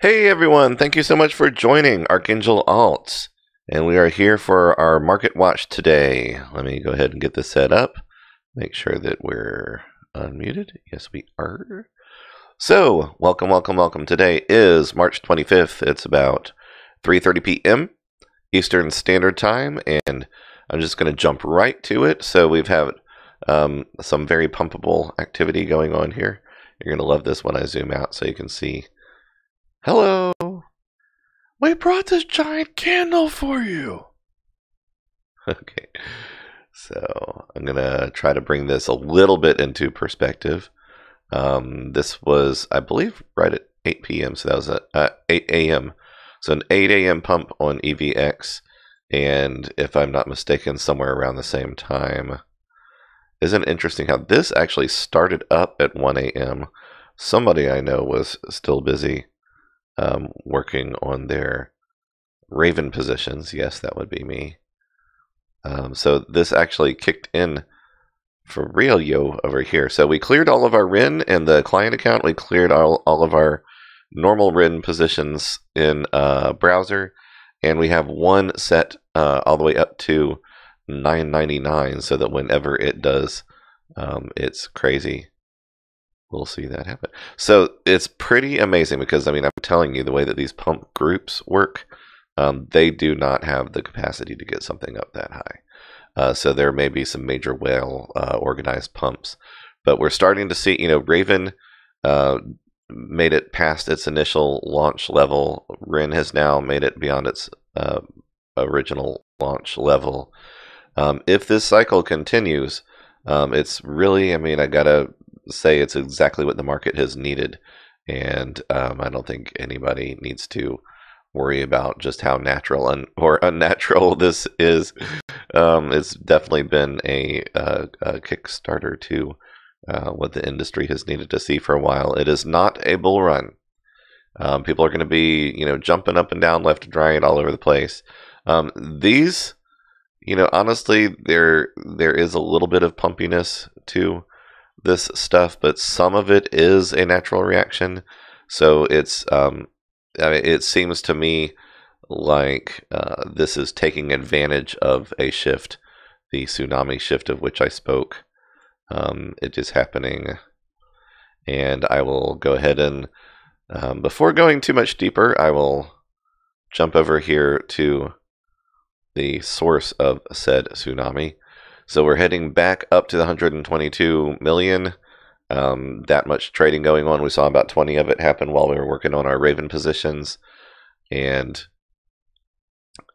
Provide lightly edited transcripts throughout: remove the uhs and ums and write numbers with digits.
Hey everyone, thank you so much for joining Archangel Alts. And we are here for our market watch today. Let me go ahead and get this set up. Make sure that we're unmuted. Yes, we are. So, welcome. Today is March 25th. It's about 3:30 p.m. Eastern Standard Time, and I'm just going to jump right to it. So we've had some very pumpable activity going on here. You're going to love this when I zoom out so you can see. Hello! We brought this giant candle for you! Okay, so I'm going to try to bring this a little bit into perspective. This was, I believe, right at 8 p.m., so that was at 8 a.m. So an 8 a.m. pump on EVX, and if I'm not mistaken, somewhere around the same time. Isn't it interesting how this actually started up at 1 a.m.? Somebody I know was still busy working on their Raven positions. Yes, that would be me. So this actually kicked in for real over here. So we cleared all of our RIN in the client account. We cleared all of our normal RIN positions in browser. And we have one set all the way up to 9.99 so that whenever it does, it's crazy. We'll see that happen. So it's pretty amazing because, I mean, I'm telling you, the way that these pump groups work, they do not have the capacity to get something up that high. So there may be some major well-organized pumps. But we're starting to see, Raven made it past its initial launch level. RIN has now made it beyond its original launch level. If this cycle continues, it's really, I got to say it's exactly what the market has needed, and I don't think anybody needs to worry about just how natural or unnatural this is. It's definitely been a kickstarter to what the industry has needed to see for a while. It is not a bull run. People are going to be, jumping up and down, left and right, all over the place. These, honestly, there is a little bit of pumpiness to this stuff, but some of it is a natural reaction. So it's, it seems to me like this is taking advantage of a shift, the tsunami shift of which I spoke. It is happening, and I will go ahead and, before going too much deeper, I will jump over here to the source of said tsunami. So we're heading back up to the 122 million. That much trading going on. We saw about 20 of it happen while we were working on our Raven positions. And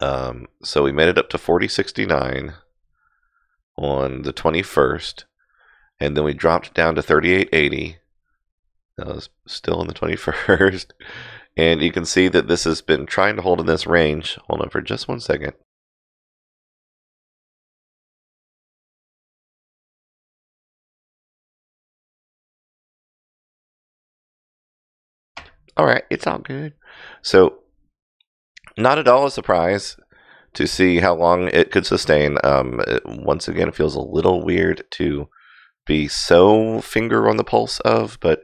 so we made it up to 40.69 on the 21st. And then we dropped down to 38.80. That was still on the 21st. And you can see that this has been trying to hold in this range. Hold on for just 1 second. All right, it's all good. So, not at all a surprise to see how long it could sustain. Once again, it feels a little weird to be so finger on the pulse of, but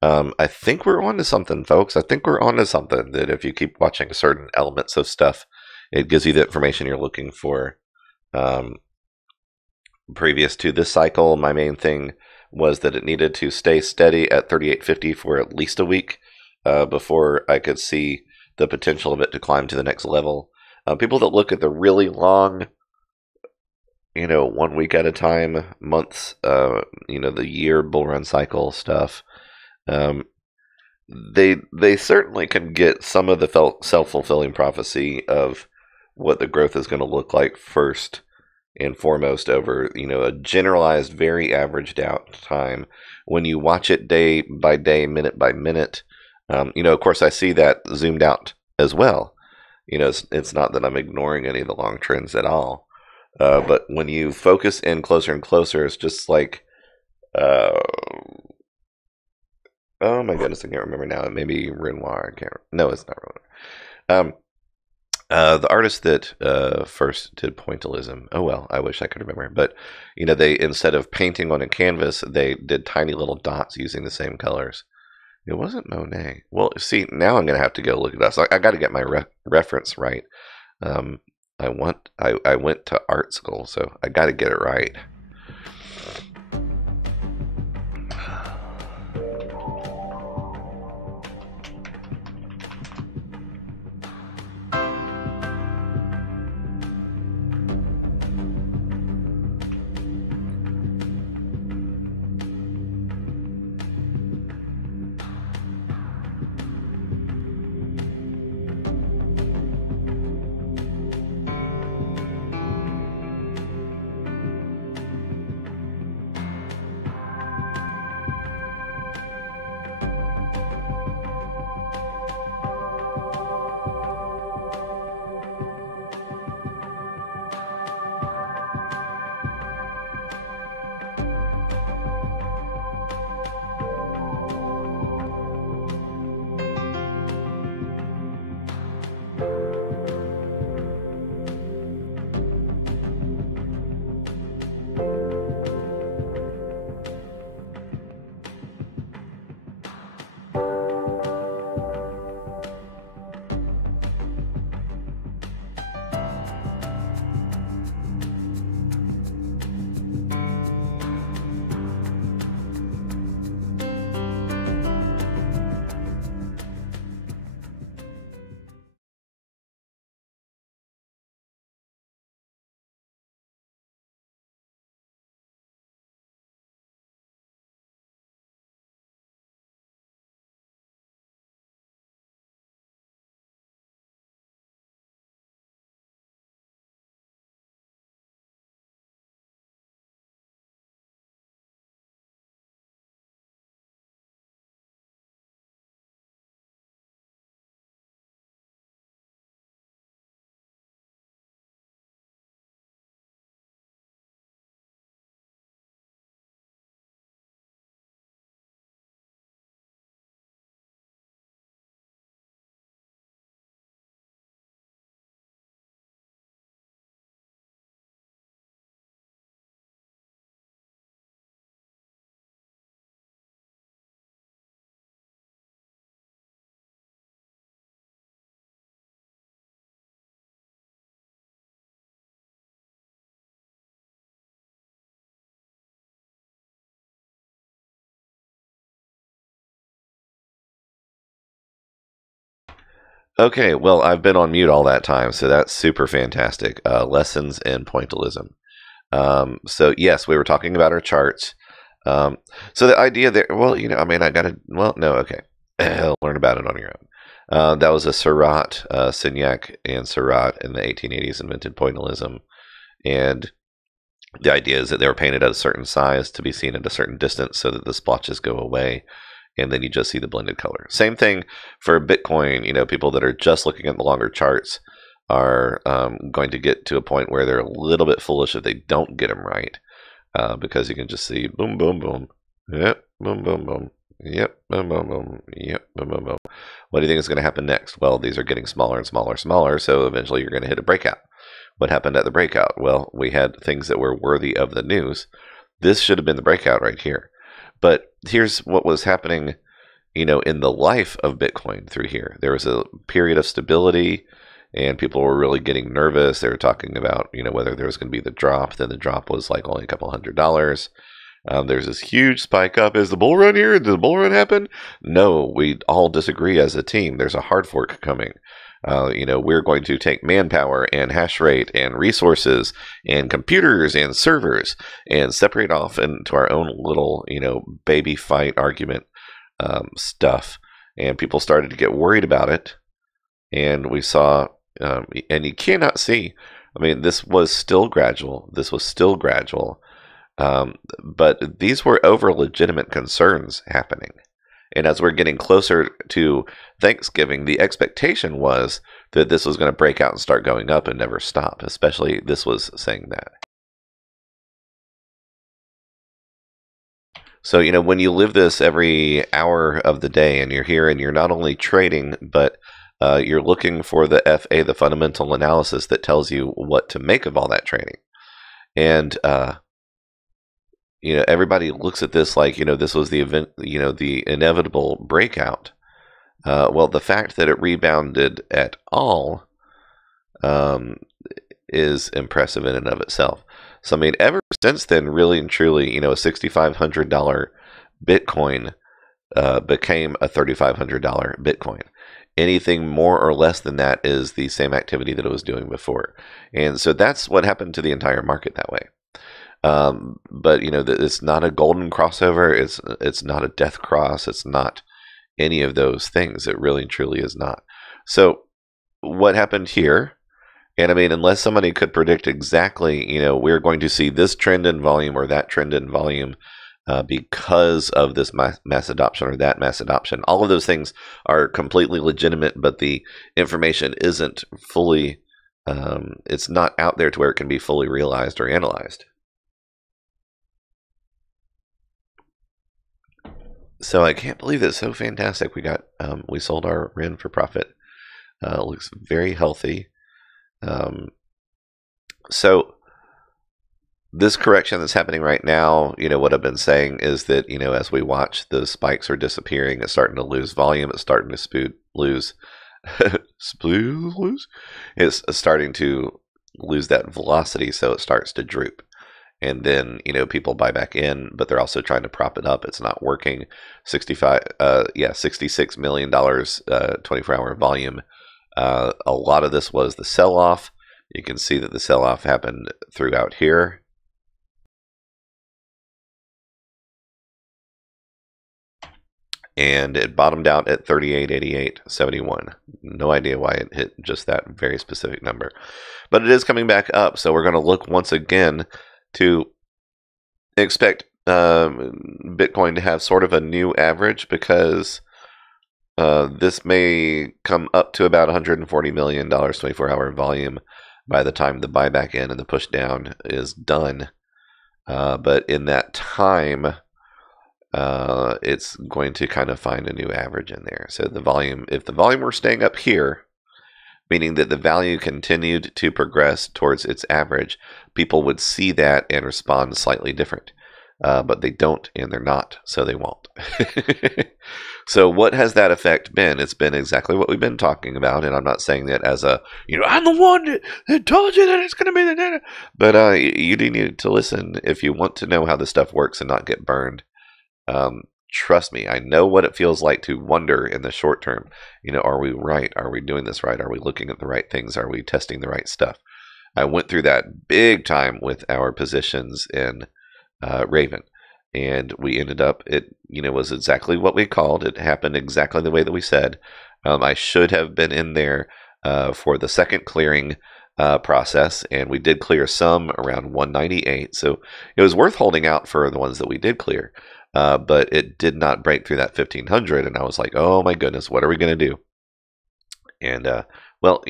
I think we're onto something, folks. I think we're onto something that if you keep watching certain elements of stuff, it gives you the information you're looking for. Previous to this cycle, my main thing was that it needed to stay steady at 38.50 for at least a week. Before I could see the potential of it to climb to the next level. People that look at the really long, 1 week at a time, months, the year bull run cycle stuff, they certainly can get some of the self-fulfilling prophecy of what the growth is going to look like first and foremost over, a generalized, very averaged out time. When you watch it day by day, minute by minute, of course, I see that zoomed out as well. It's not that I'm ignoring any of the long trends at all. But when you focus in closer and closer, it's just like, oh my goodness, I can't remember now. Maybe Renoir. No, it's not Renoir. The artist that first did pointillism. Oh well, I wish I could remember. But they, instead of painting on a canvas, they did tiny little dots using the same colors. It wasn't Monet. Well, see, now I'm going to have to go look it up. So I got to get my reference right. I went to art school, so I got to get it right. Okay, well, I've been on mute all that time, so that's super fantastic. Lessons in pointillism. So yes, we were talking about our charts. So the idea there, well, I mean, I gotta, well, no, okay. Learn about it on your own. That was a Seurat, Signac and Seurat in the 1880s invented pointillism. And the idea is that they were painted at a certain size to be seen at a certain distance so that the splotches go away. And then you just see the blended color. Same thing for Bitcoin. People that are just looking at the longer charts are going to get to a point where they're a little bit foolish if they don't get them right, because you can just see boom, boom, boom, yep, boom, boom, boom, yep, boom, boom, boom, yep, boom, boom, boom. What do you think is going to happen next? Well, these are getting smaller and smaller and smaller, so eventually you're going to hit a breakout. What happened at the breakout? Well, we had things that were worthy of the news. This should have been the breakout right here. But here's what was happening, in the life of Bitcoin through here. There was a period of stability, and people were really getting nervous. They were talking about, whether there was going to be the drop. Then the drop was like only a couple $100. There's this huge spike up. Is the bull run here? Did the bull run happen? No, we all disagree as a team. There's a hard fork coming. We're going to take manpower and hash rate and resources and computers and servers and separate off into our own little, baby fight argument stuff. And people started to get worried about it. And we saw, and you cannot see, I mean, this was still gradual. But these were over legitimate concerns happening. And as we're getting closer to Thanksgiving, the expectation was that this was going to break out and start going up and never stop. Especially this was saying that. So, when you live this every hour of the day and you're here and you're not only trading, but you're looking for the FA, the fundamental analysis that tells you what to make of all that trading. And everybody looks at this like, this was the event, the inevitable breakout. Well, the fact that it rebounded at all is impressive in and of itself. So, I mean, ever since then, really and truly, a $6,500 Bitcoin became a $3,500 Bitcoin. Anything more or less than that is the same activity that it was doing before. And so that's what happened to the entire market that way. But, it's not a golden crossover. It's not a death cross. It's not any of those things. It really and truly is not. So what happened here? And I mean, unless somebody could predict exactly, we're going to see this trend in volume or that trend in volume because of this mass adoption or that mass adoption. All of those things are completely legitimate, but the information isn't fully, it's not out there to where it can be fully realized or analyzed. So I can't believe it's so fantastic. We sold our RIN for profit. Looks very healthy. So this correction that's happening right now, what I've been saying is that, as we watch, the spikes are disappearing. It's starting to lose volume. It's starting to lose. It's starting to lose that velocity, so it starts to droop. And then, people buy back in, but they're also trying to prop it up. It's not working. $66 million, 24-hour volume. A lot of this was the sell-off. You can see that the sell-off happened throughout here. And it bottomed out at 38.8871. No idea why it hit just that very specific number. But it is coming back up, so we're going to look once again to expect Bitcoin to have sort of a new average, because this may come up to about $140 million 24-hour volume by the time the buyback in and the push down is done. But in that time, it's going to kind of find a new average in there. So the volume, if the volume were staying up here, meaning that the value continued to progress towards its average, people would see that and respond slightly different. But they don't, and they're not, so they won't. So what has that effect been? It's been exactly what we've been talking about, and I'm not saying that as a, I'm the one that told you that it's going to be the data. But you do need to listen if you want to know how this stuff works and not get burned. Trust me, I know what it feels like to wonder in the short term. Are we right? Are we doing this right? Are we looking at the right things? Are we testing the right stuff? I went through that big time with our positions in Raven, and we ended up, it was exactly what we called. It happened exactly the way that we said. I should have been in there for the second clearing process, and we did clear some around 198, so it was worth holding out for the ones that we did clear. But it did not break through that 1500, and I was like, oh my goodness, what are we going to do? And well,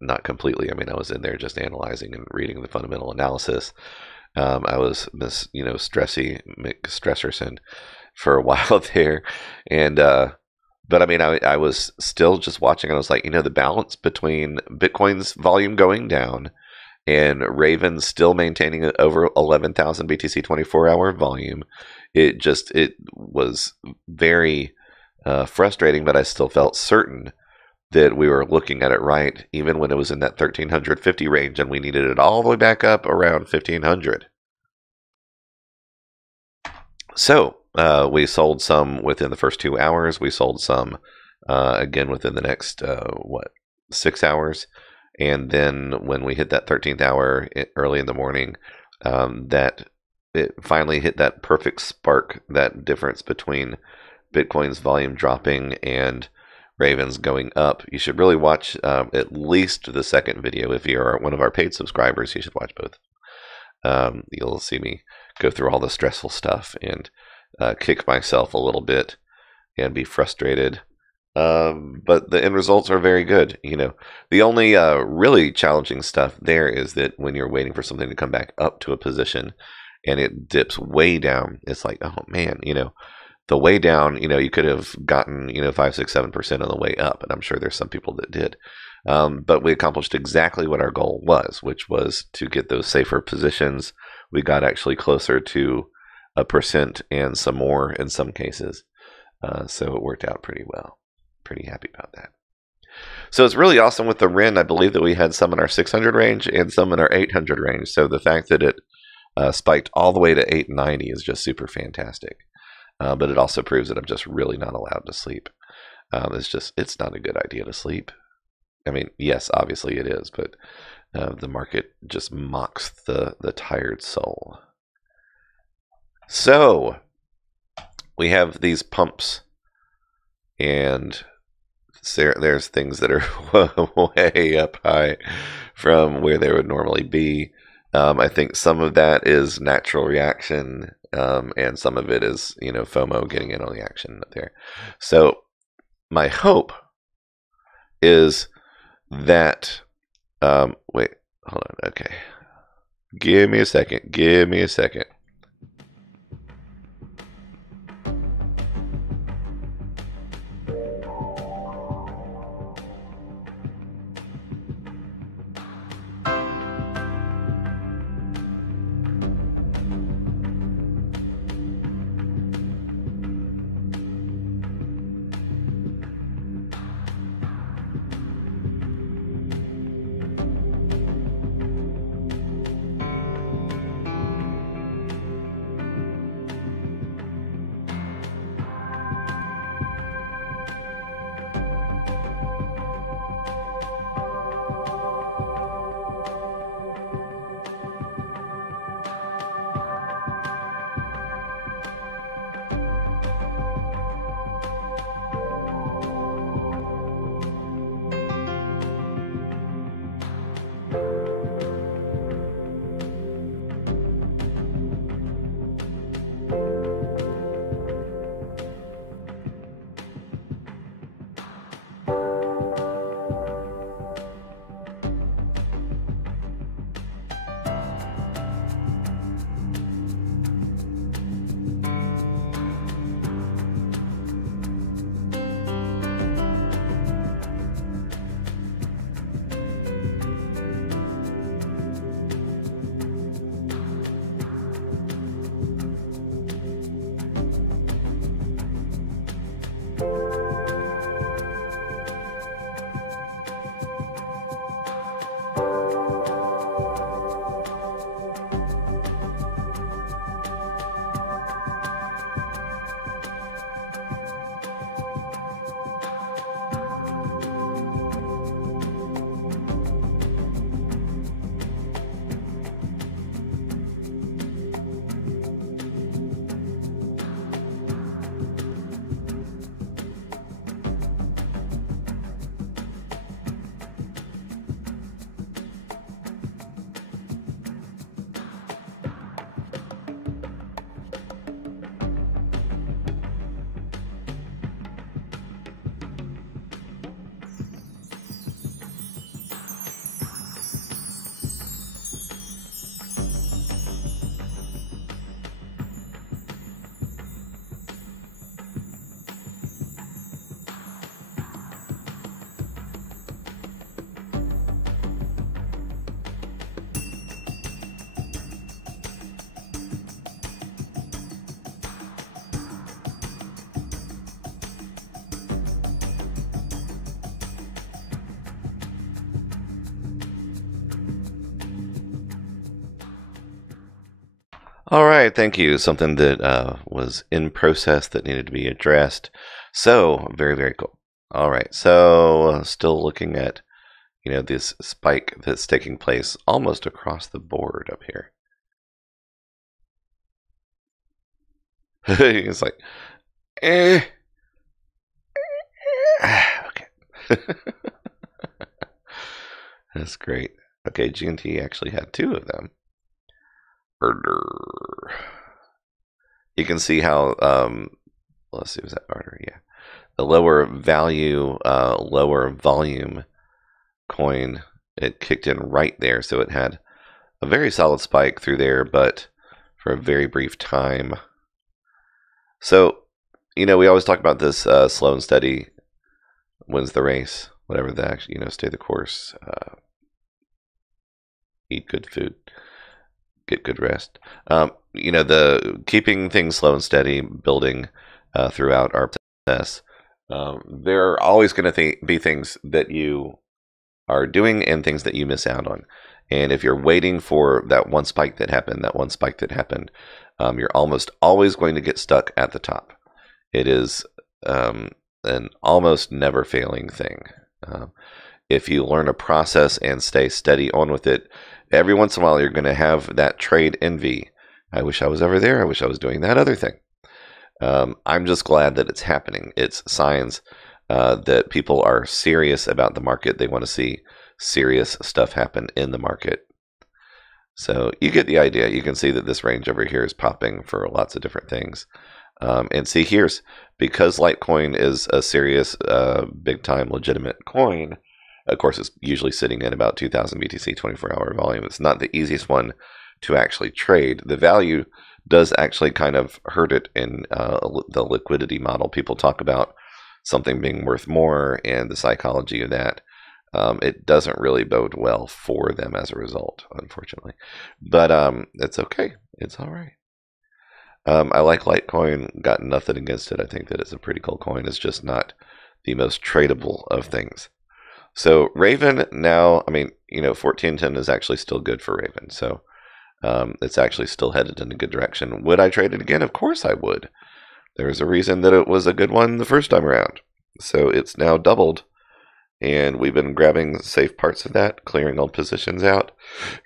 not completely. I mean, I was in there just analyzing and reading the fundamental analysis. I was Stresserson for a while there, and but I mean, I was still just watching. I was like, the balance between Bitcoin's volume going down and Raven still maintaining over 11,000 BTC 24-hour volume. It was very frustrating, but I still felt certain that we were looking at it right, even when it was in that 1350 range, and we needed it all the way back up around 1500. So we sold some within the first 2 hours. We sold some again within the next 6 hours, and then when we hit that 13th hour early in the morning, that it finally hit that perfect spark, that difference between Bitcoin's volume dropping and Raven's going up. You should really watch at least the second video. If you are one of our paid subscribers, you should watch both. You'll see me go through all the stressful stuff and kick myself a little bit and be frustrated. But the end results are very good. The only really challenging stuff there is that when you're waiting for something to come back up to a position and it dips way down, it's like, oh man, the way down, you could have gotten, 5, 6, 7% on the way up, and I'm sure there's some people that did. But we accomplished exactly what our goal was, which was to get those safer positions. We got actually closer to 1% and some more in some cases. So it worked out pretty well. Pretty happy about that. So it's really awesome with the REN. I believe that we had some in our 600 range and some in our 800 range. So the fact that it spiked all the way to 890 is just super fantastic. But it also proves that I'm just really not allowed to sleep. It's not a good idea to sleep. I mean, yes, obviously it is, but the market just mocks the tired soul. So we have these pumps, and there's things that are way up high from where they would normally be. I think some of that is natural reaction, and some of it is, FOMO getting in on the action there. So my hope is that, wait, hold on, okay. Give me a second. All right, thank you. Something that was in process that needed to be addressed. So, very, very cool. All right, so still looking at, this spike that's taking place almost across the board up here. It's like, okay. That's great. Okay, GNT actually had two of them. You can see how, let's see, was that order? Yeah. The lower value, lower volume coin, it kicked in right there. So it had a very solid spike through there, but for a very brief time. So, we always talk about this slow and steady wins the race, whatever that, stay the course, eat good food. get good rest. The keeping things slow and steady, building throughout our process. There are always going to be things that you are doing and things that you miss out on. And if you're waiting for that one spike that happened, you're almost always going to get stuck at the top. It is an almost never failing thing. If you learn a process and stay steady on with it, every once in a while you're going to have that trade envy. I wish I was over there. I wish I was doing that other thing. I'm just glad that it's happening. It's signs that people are serious about the market. They want to see serious stuff happen in the market. So you get the idea. You can see that this range over here is popping for lots of different things. And see, because Litecoin is a serious, big-time, legitimate coin, of course, it's usually sitting at about 2,000 BTC 24-hour volume. It's not the easiest one to actually trade. The value does actually kind of hurt it in the liquidity model. People talk about something being worth more and the psychology of that. It doesn't really bode well for them as a result, unfortunately. But it's okay. It's all right. I like Litecoin. Got nothing against it. I think that it's a pretty cool coin. It's just not the most tradable of things. So Raven now, 1410 is actually still good for Raven. So it's actually still headed in a good direction. Would I trade it again? Of course I would. There's a reason that it was a good one the first time around. So it's now doubled. And we've been grabbing safe parts of that, clearing old positions out,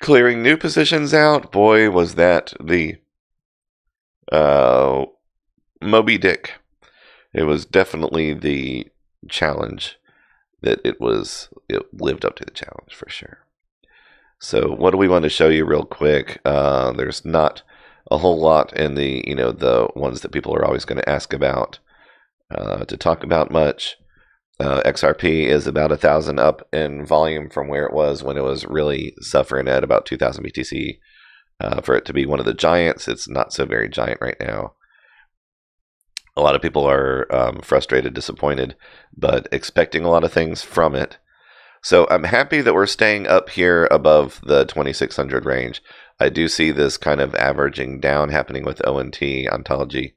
clearing new positions out. Boy, was that the Moby Dick. It was definitely the challenge that it lived up to the challenge for sure. So what do we want to show you real quick? There's not a whole lot in the ones that people are always going to ask about to talk about much. XRP is about 1,000 up in volume from where it was when it was really suffering at about 2,000 BTC. For it to be one of the giants, it's not so very giant right now. A lot of people are frustrated, disappointed, but expecting a lot of things from it. So I'm happy that we're staying up here above the 2,600 range. I do see this kind of averaging down happening with ONT ontology.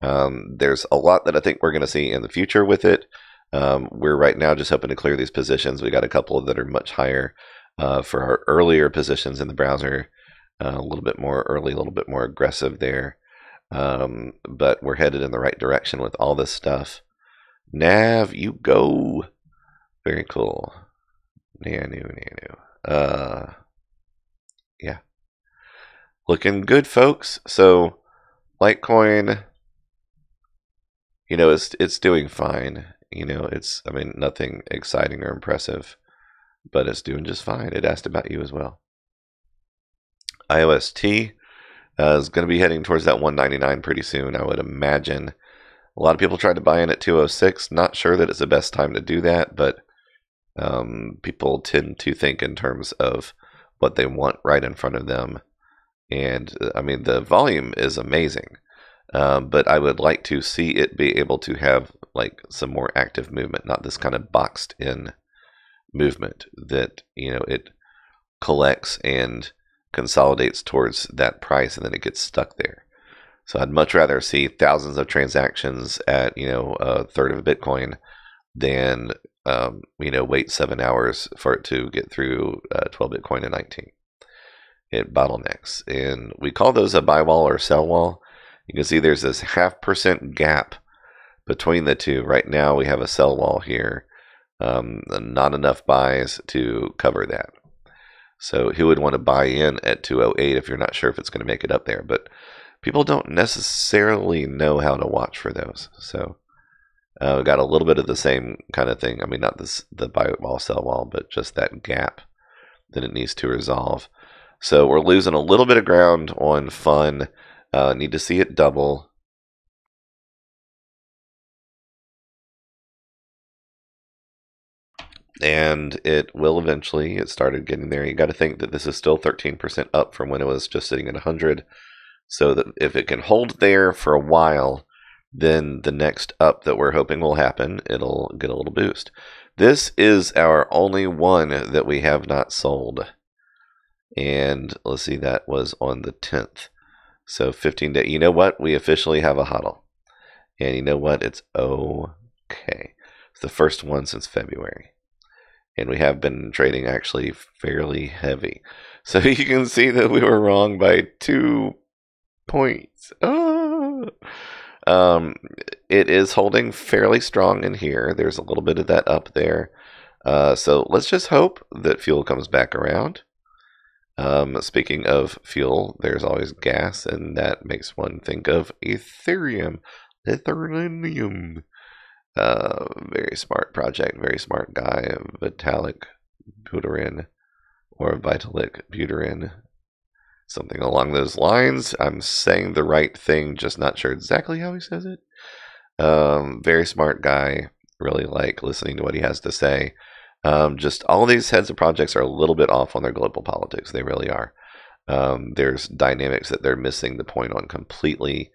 There's a lot that I think we're going to see in the future with it. We're right now just hoping to clear these positions. We got a couple that are much higher for our earlier positions in the browser. A little bit more early, a little bit more aggressive there. But we're headed in the right direction with all this stuff. Nav, you go. Very cool. Nanu. Yeah. Looking good, folks. So, Litecoin, it's doing fine. It's, nothing exciting or impressive, but it's doing just fine. It asked about you as well. IOST is going to be heading towards that 199 pretty soon, I would imagine. A lot of people tried to buy in at 206. Not sure that it's the best time to do that, but people tend to think in terms of what they want right in front of them. And, the volume is amazing. But I would like to see it be able to have some more active movement, not this kind of boxed in movement that, it collects and consolidates towards that price and then it gets stuck there. So I'd much rather see thousands of transactions at, a third of a Bitcoin than, wait 7 hours for it to get through 12 Bitcoin and 19. It bottlenecks. And we call those a buy wall or sell wall. You can see there's this 0.5% gap between the two. Right now we have a sell wall here. Not enough buys to cover that. So who would want to buy in at 208 if you're not sure if it's going to make it up there? But people don't necessarily know how to watch for those. So we got a little bit of the same kind of thing. Not the buy wall, sell wall, but just that gap that it needs to resolve. So we're losing a little bit of ground on fun. Need to see it double. And it will eventually. It started getting there. You got to think that this is still 13% up from when it was just sitting at 100. So that if it can hold there for a while, then the next up that we're hoping will happen, it'll get a little boost. This is our only one that we have not sold. And let's see, that was on the 10th. So 15 days. You know what? We officially have a hodl. And you know what? It's okay. It's the first one since February. And we have been trading actually fairly heavy. So you can see that we were wrong by 2 points. Oh. It is holding fairly strong in here. There's a little bit of that up there. So let's just hope that fuel comes back around. Speaking of fuel, there's always gas, and that makes one think of Ethereum. Ethereum. Very smart project, very smart guy. Vitalik Buterin, or Vitalik Buterin. Something along those lines. I'm saying the right thing, just not sure exactly how he says it. Very smart guy. Really like listening to what he has to say. Just all of these heads of projects are a little bit off on their global politics. They really are. There's dynamics that they're missing the point on completely.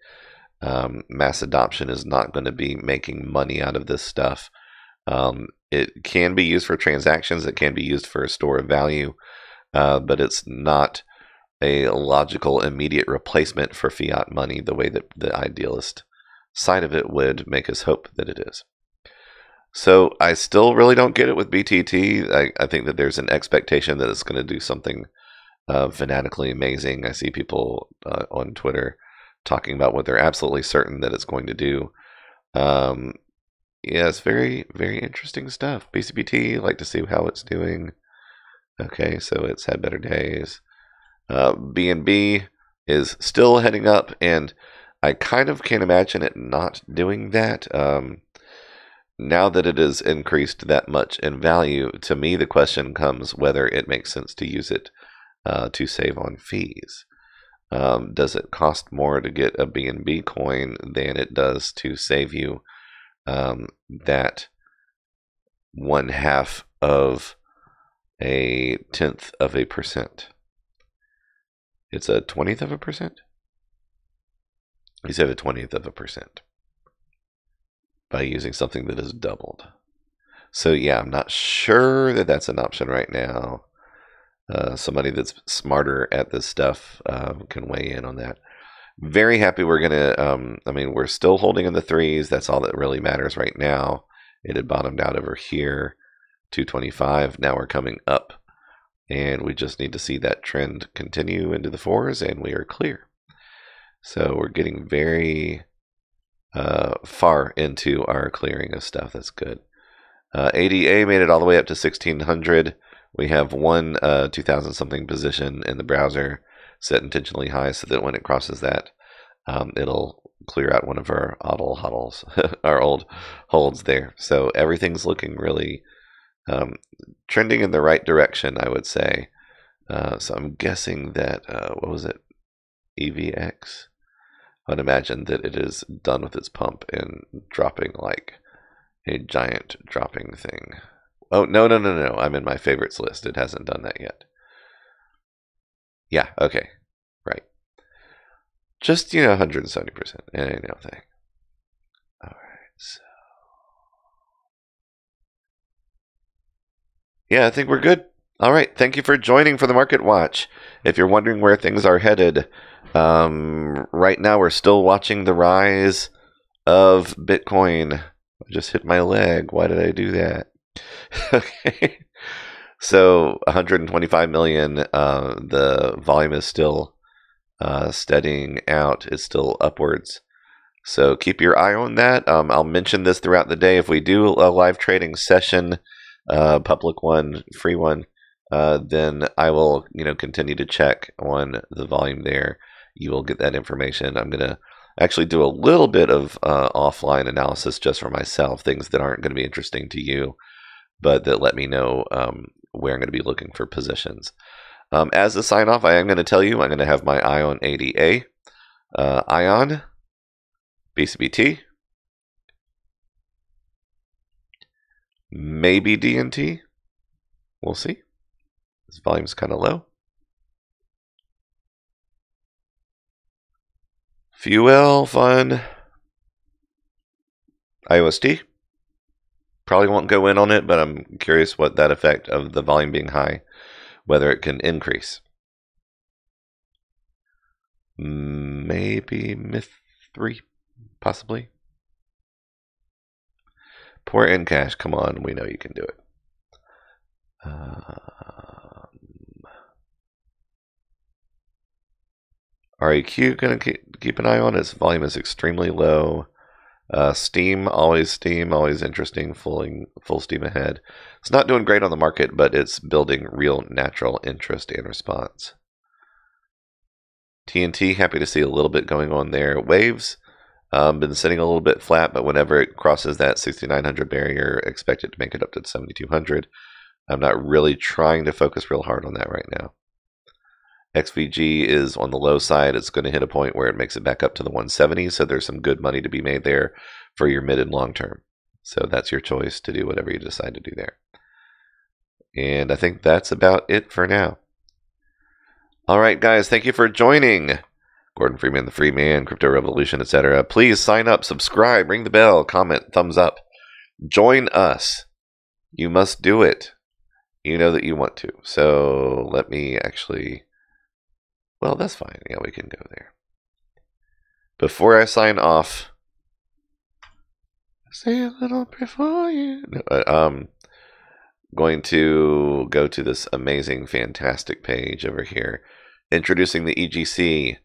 Mass adoption is not going to be making money out of this stuff. It can be used for transactions. It can be used for a store of value. But it's not a logical immediate replacement for fiat money the way that the idealist side of it would make us hope that it is. So I still really don't get it with BTT. I think that there's an expectation that it's going to do something fanatically amazing. I see people on Twitter talking about what they're absolutely certain that it's going to do. Yeah, it's very, very interesting stuff. BCBT, like to see how it's doing. Okay, so it's had better days. BNB is still heading up, and I kind of can't imagine it not doing that. Now that it has increased that much in value, to me the question comes whether it makes sense to use it to save on fees. Does it cost more to get a BNB coin than it does to save you that 1/2 of a 1/10 of a percent? It's a 1/20th of a percent? You said a 1/20th of a percent by using something that is doubled. So yeah, I'm not sure that that's an option right now. Somebody that's smarter at this stuff can weigh in on that. Very happy we're going to, I mean, we're still holding in the threes. That's all that really matters right now. It had bottomed out over here, 225. Now we're coming up, and we just need to see that trend continue into the fours, and we are clear. So we're getting very far into our clearing of stuff. That's good. ADA made it all the way up to 1600. We have one 2000 something position in the browser set intentionally high so that when it crosses that, it'll clear out one of our hodls, our old holds there. So everything's looking really trending in the right direction, I would say. So I'm guessing that, what was it? EVX? I'd imagine that it is done with its pump and dropping like a giant dropping thing. Oh, no. I'm in my favorites list. It hasn't done that yet. Yeah, okay. Right. Just, 170%. It ain't no thing. All right, so. Yeah, I think we're good. All right, thank you for joining for the Market Watch. If you're wondering where things are headed, right now we're still watching the rise of Bitcoin. I just hit my leg. Why did I do that? Okay. So 125 million, the volume is still steadying out. It's still upwards. So keep your eye on that. I'll mention this throughout the day. If we do a live trading session, public one, free one, then I will, continue to check on the volume there. You will get that information. I'm going to actually do a little bit of offline analysis just for myself, things that aren't going to be interesting to you, but that let me know where I'm going to be looking for positions. As a sign off, I am going to tell you I'm going to have my eye on ADA, ION, BCBT, maybe DNT. We'll see. This volume's kind of low. Fuel, fun. IOST. Probably won't go in on it, but I'm curious what that effect of the volume being high, whether it can increase. Maybe Myth 3, possibly. Pour in cash. Come on, we know you can do it. REQ gonna keep an eye on. Its volume is extremely low. Steam, always interesting. Full steam ahead. It's not doing great on the market, but it's building real natural interest and response. TNT, happy to see a little bit going on there. Waves, been sitting a little bit flat, but whenever it crosses that 6,900 barrier, expect it to make it up to 7,200. I'm not really trying to focus real hard on that right now. XVG is on the low side. It's going to hit a point where it makes it back up to the 170, so there's some good money to be made there for your mid and long term. So that's your choice to do whatever you decide to do there. And I think that's about it for now. All right, guys, thank you for joining. Gordon Freeman, the Free Man, Crypto Revolution, etc. Please sign up, subscribe, ring the bell, comment, thumbs up. Join us. You must do it. You know that you want to. So let me actually... Well, that's fine. Yeah, we can go there. Before I sign off, say a little before you. No, going to go to this amazing, fantastic page over here, introducing the EGC.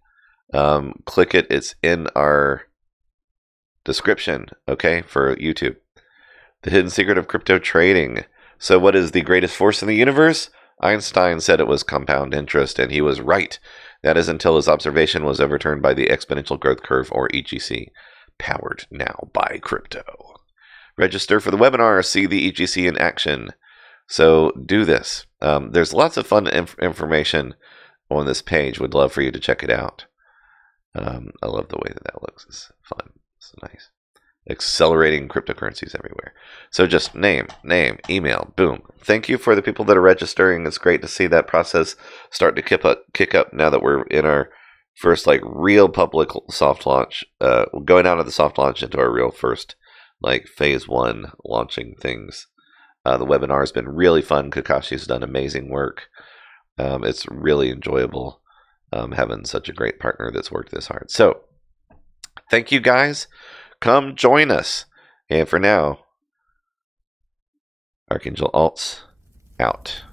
Click it. It's in our description. Okay, for YouTube. The hidden secret of crypto trading. So, what is the greatest force in the universe? Einstein said it was compound interest, and he was right. That is until his observation was overturned by the exponential growth curve, or EGC, powered now by crypto. Register for the webinar, see the EGC in action. So do this. There's lots of fun information on this page. Would love for you to check it out. I love the way that looks. It's fun. It's nice. Accelerating cryptocurrencies everywhere. So just name, email, boom. Thank you for the people that are registering. It's great to see that process start to kick up now that we're in our first real public soft launch. Going out of the soft launch into our real first phase 1 launching things. The webinar has been really fun. Kakashi's done amazing work. It's really enjoyable having such a great partner that's worked this hard. So thank you guys. Come join us. And for now, Archangel Alts out.